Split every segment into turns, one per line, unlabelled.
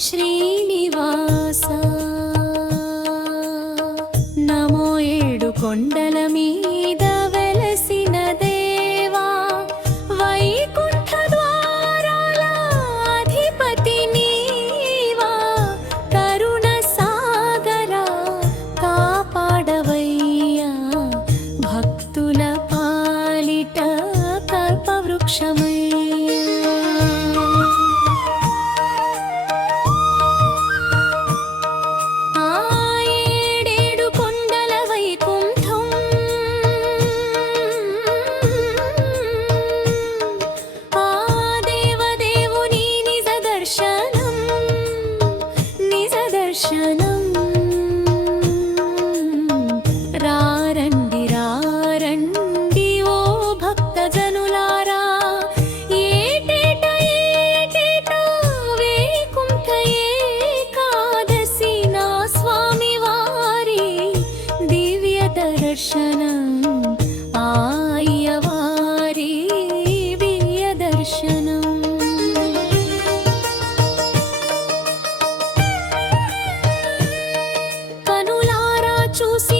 श्री దివ్య దర్శనం కనులారా చూసి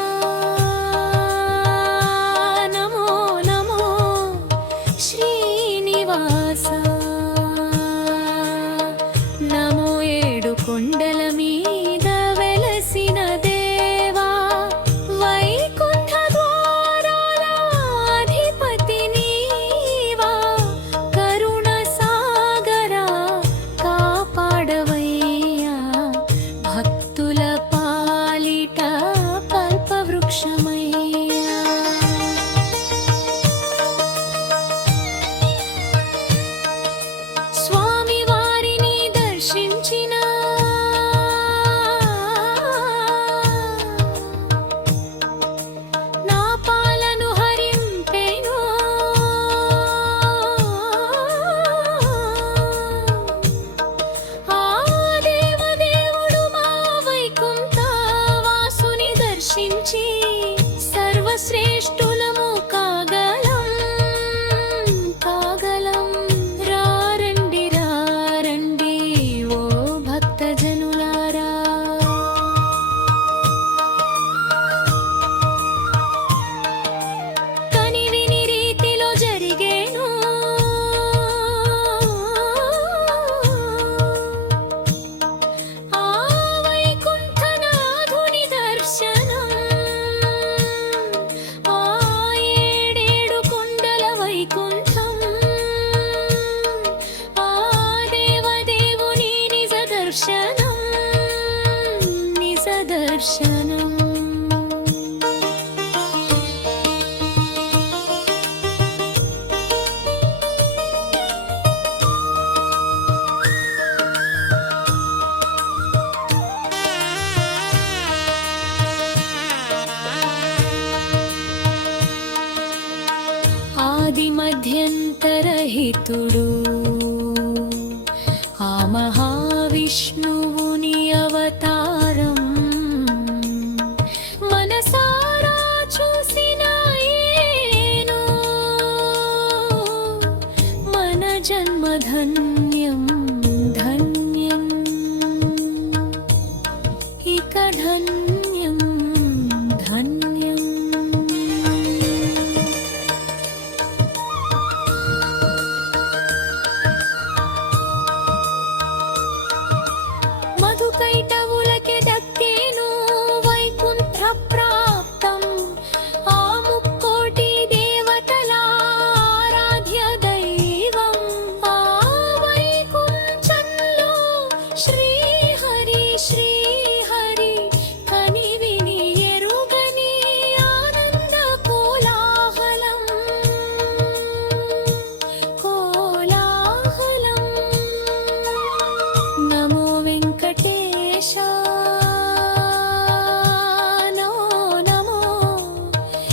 না ఆది మధ్యంతరహితుడు.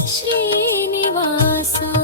श्रीनिवासा